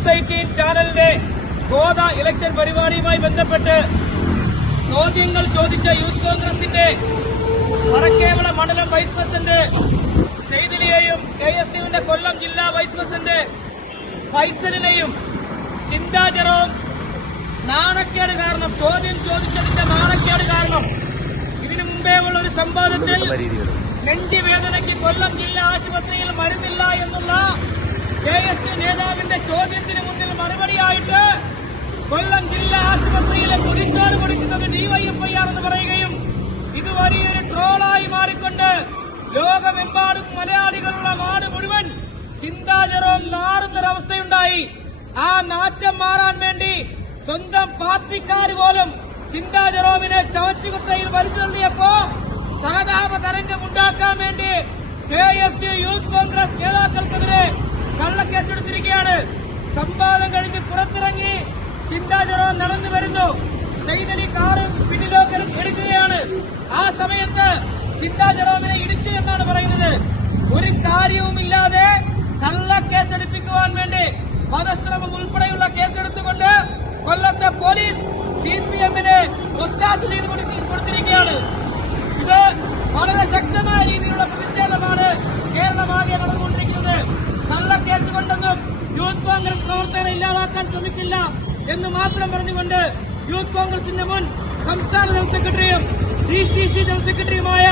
News 18 ചാനലിന്റെ ഗോദ election പരിപാടിയുമായി ബന്ധപ്പെട്ട് ചോദ്യങ്ങൾ ചോദിച്ച യൂത്ത് കോൺഗ്രസിന്റെ വടക്കേവിള മണ്ഡലം വൈസ് പ്രസിഡന്റ് സെയ്ദിലിയെയും KSUവിന്റെ കൊല്ലം ജില്ലാ വൈസ് പ്രസിഡന്റ് ഫൈസലിനെയും ചിന്താ ജെറോം നാണക്കേട് കാരണം ചോദ്യം ചോദിച്ചതിന്റെ നാണക്കേട് കാരണം ഇതിനു മുമ്പേ ഉള്ള ഒരു സംവാദത്തിൽ നെഞ്ചുവേദനയ്ക്ക് കൊല്ലം ജില്ലാ ആശുപത്രിയിൽ മരുന്നില്ല എന്നുള്ള KSU നേതാവിന്റെ ചോദ്യത്തിന് മുന്നിൽ മറുപടിയായിട്ട് കൊല്ലം ജില്ലാ ആശുപത്രിയിലെ കുടിക്കാട് കൊടുക്കുന്നത് DYFI ആണെന്ന് പറയുകയും ഇത് വലിയൊരു ട്രോളായി മാറിക്കൊണ്ട് ലോകമെമ്പാടും മലയാളികളുള്ള നാട് മുഴുവൻ ചിന്താ ജെറോം നാറുന്നൊരവസ്ഥയുണ്ടായി. ആ നാറ്റം മാറാൻ വേണ്ടി സ്വന്തം പാർട്ടിക്കാർ പോലും ചിന്താ ജെറോമിനെ ചവറ്റുകുട്ടയിൽ വലിച്ചു തള്ളിയപ്പോ സഹതാപ തരംഗമുണ്ടാക്കാൻ വേണ്ടി KSU യൂത്ത് കോൺഗ്രസ് നേതാക്കൾക്കെതിരെ കള്ളക്കേസെടുത്തിരിക്കുകയാണ്. സംവാദം കഴിഞ്ഞ് പുറത്തിറങ്ങി ചിന്താ ജെറോം നടന്നു വരുന്നു. സെയ്ദലി കാറ് പിന്നിലേക്ക് എടുക്കുകയാണ്. ആ സമയത്ത് ചിന്താ ജെറോമിനെ ഇടിച്ചു എന്നാണ് പറയുന്നത്. ഒരു കാര്യവുമില്ലാതെ കള്ളക്കേസെടുപ്പിക്കുവാൻ വേണ്ടി വധശ്രമം ഉൾപ്പെടെയുള്ള കേസെടുത്തുകൊണ്ട് കൊല്ലത്തെ പോലീസ് CPMനെ ഒത്താശ ചെയ്ത് കൊടുത്തിരിക്കുകയാണ്. ഇത് വളരെ ശക്തമായ രീതിയിലുള്ള പ്രതിഷേധമാണ് കേരളമാകെ നടന്നുകൊണ്ടിരിക്കുന്നത്. കള്ളക്കേസ് കൊണ്ടൊന്നും യൂത്ത് കോൺഗ്രസ് പ്രവർത്തകരെ ഇല്ലാതാക്കാൻ ശ്രമിക്കില്ല എന്ന് മാത്രം പറഞ്ഞുകൊണ്ട് യൂത്ത് കോൺഗ്രസിന്റെ മുൻ സംസ്ഥാന ജനറൽ സെക്രട്ടറിയും DCC ജനറൽ സെക്രട്ടറിയുമായ